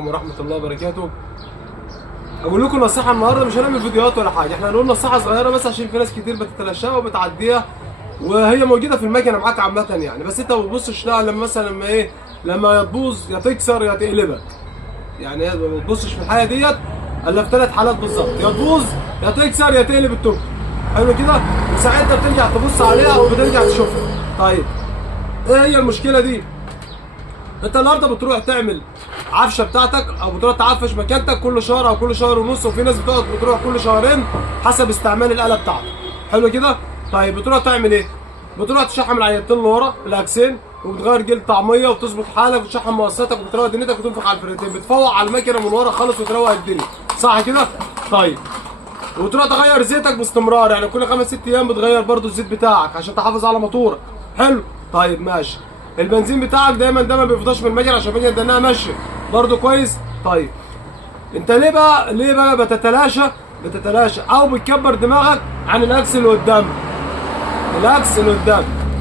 عليكم ورحمة الله وبركاته. أقول لكم نصيحة النهاردة، مش هنعمل فيديوهات ولا حاجة، احنا هنقول نصيحة صغيرة بس عشان في ناس كتير بتتلاشاها وبتعديها، وهي موجودة في المكنة معاك عامة يعني، بس أنت ما بتبصش لها لما مثلا لما تبوظ يا تكسر يا تقلبك. يعني ما بتبصش في الحاجة ديت إلا في 3 حالات بالظبط، يا تبوظ يا تكسر يا تقلب التوك. حلو كده؟ وساعتها بترجع تبص عليها أو بترجع تشوفها. طيب إيه هي المشكلة دي؟ انت النهارده بتروح تعمل عفشه بتاعتك او بتروح تعفش مكانتك كل شهر او كل شهر ونص، وفي ناس بتروح كل شهرين حسب استعمال الاله بتاعتك. حلو كده؟ طيب بتروح تعمل ايه؟ بتروح تشحم العينتين اللي ورا الاكسين، وبتغير جلد طعميه وبتظبط حالك وتشحم مقصاتك وبتروق دنيتك وتنفخ على الفريتين، بتفوق على المكنه من ورا خالص وتروق الدنيا، صح كده؟ طيب وتروح تغير زيتك باستمرار، يعني كل 5 6 ايام بتغير برده الزيت بتاعك عشان تحافظ على موتورك. حلو؟ طيب ماشي. البنزين بتاعك دايما ده ما بيفضاش من المكنه عشان المكنه ده انها ماشيه برده كويس. طيب انت ليه بقى بتتلاشى او بتكبر دماغك عن الاكس اللي قدام؟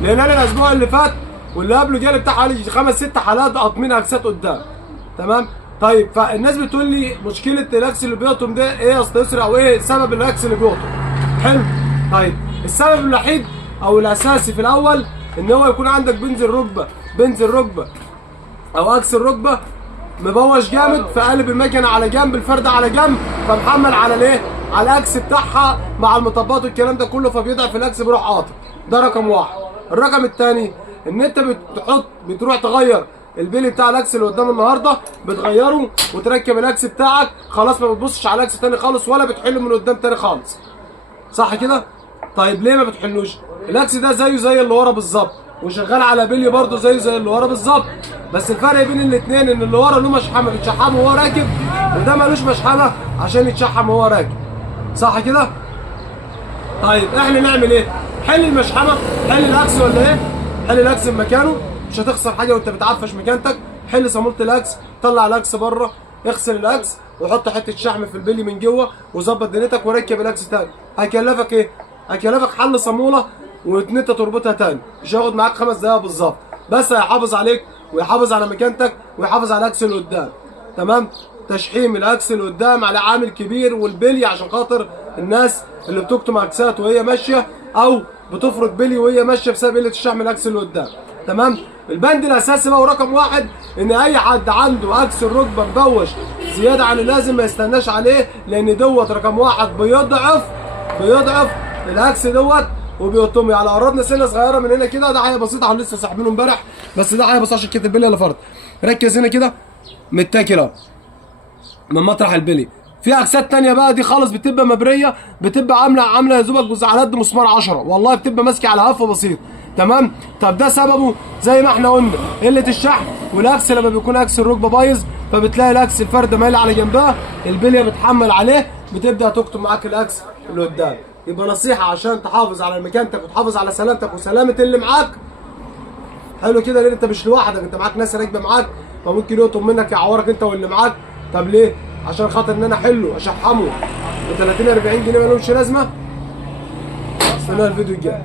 لان انا الاسبوع اللي فات واللي قبله جالي بتاع حوالي 5 6 حالات قاطمين اكسات قدام. تمام؟ طيب فالناس بتقول لي مشكله الاكس اللي بيقطم ده ايه يا استاذ يسري، او ايه سبب الاكس اللي بيقطم؟ حلو؟ طيب السبب الوحيد او الاساسي في الاول ان هو يكون عندك بنز الركبه او اكس الركبه مبوش جامد في قالب المكنه على جنب، الفرده على جنب، فمحمل على الايه؟ على الاكس بتاعها مع المطبات والكلام ده كله، فبيضعف الاكس بيروح قاطع. ده رقم واحد. الرقم الثاني ان انت بتروح تغير البيلي بتاع الاكس اللي قدام النهارده، بتغيره وتركب الاكس بتاعك، خلاص ما بتبصش على الاكس تاني خالص ولا بتحله من قدام تاني خالص. صح كده؟ طيب ليه ما بتحلوش؟ الاكس ده زيه زي اللي ورا بالظبط، وشغال على بلي برضه زيه زي اللي ورا بالظبط، بس الفرق بين الاثنين ان اللي ورا له مشحمه بيتشحمه وهو راكب، وده مالوش مشحمه عشان يتشحم وهو راكب. صح كده؟ طيب احنا نعمل ايه؟ حل المشحمه، حل الاكس ولا ايه؟ حل الاكس بمكانه، مش هتخسر حاجه وانت بتعفش مكانتك. حل صاموله الاكس، طلع الاكس بره، اغسل الاكس وحط حته شحم في البلي من جوه وظبط دنيتك وركب الاكس تاني. هيكلفك ايه؟ هيكلفك حل صاموله وان انت تربطها تاني، مش هياخد معاك 5 دقايق بالظبط، بس هيحافظ عليك ويحافظ على مكانتك ويحافظ على الاكس اللي قدام. تمام؟ تشحيم الاكس اللي قدام على عامل كبير، والبلي عشان خاطر الناس اللي بتكتم اكسات وهي ماشيه او بتفرد بلي وهي ماشيه بسبب قله الشحم الاكس اللي قدام. تمام؟ البند الاساسي بقى ورقم واحد ان اي حد عنده اكس الركبه مبوش زياده عن اللازم ما يستناش عليه، لان دوت رقم واحد بيضعف الاكس دوت وبيقطم. يعني قربنا سنه صغيره من هنا كده، ده حاجه بسيطه احنا لسه ساحبينه امبارح، بس ده حاجه بسيطه عشان كده البلي اللي فرد. ركز هنا كده متاكل من مطرح البلي. في اكسات تانية بقى دي خالص بتبقى مبريه، بتبقى عامله يا دوبك جزء على قد مسمار 10، والله بتبقى ماسكه على هفه بسيط. تمام؟ طب ده سببه زي ما احنا قلنا قله الشحم، والاكس لما بيكون اكس الركبه بايظ فبتلاقي الاكس الفرده مايله على جنبها، البليه بتحمل عليه بتبدا تكتم معاك الاكس اللي قدام. يبقى نصيحه عشان تحافظ على مكانتك وتحافظ على سلامتك وسلامه اللي معاك. حلو كده؟ لان انت مش لوحدك، انت معاك ناس راكبه معاك، فممكن يقطم منك يعورك انت واللي معاك. طب ليه؟ عشان خاطر ان انا احله اشحمه ب 30 40 جنيه مالهمش لازمه. استنى الفيديو الجاي.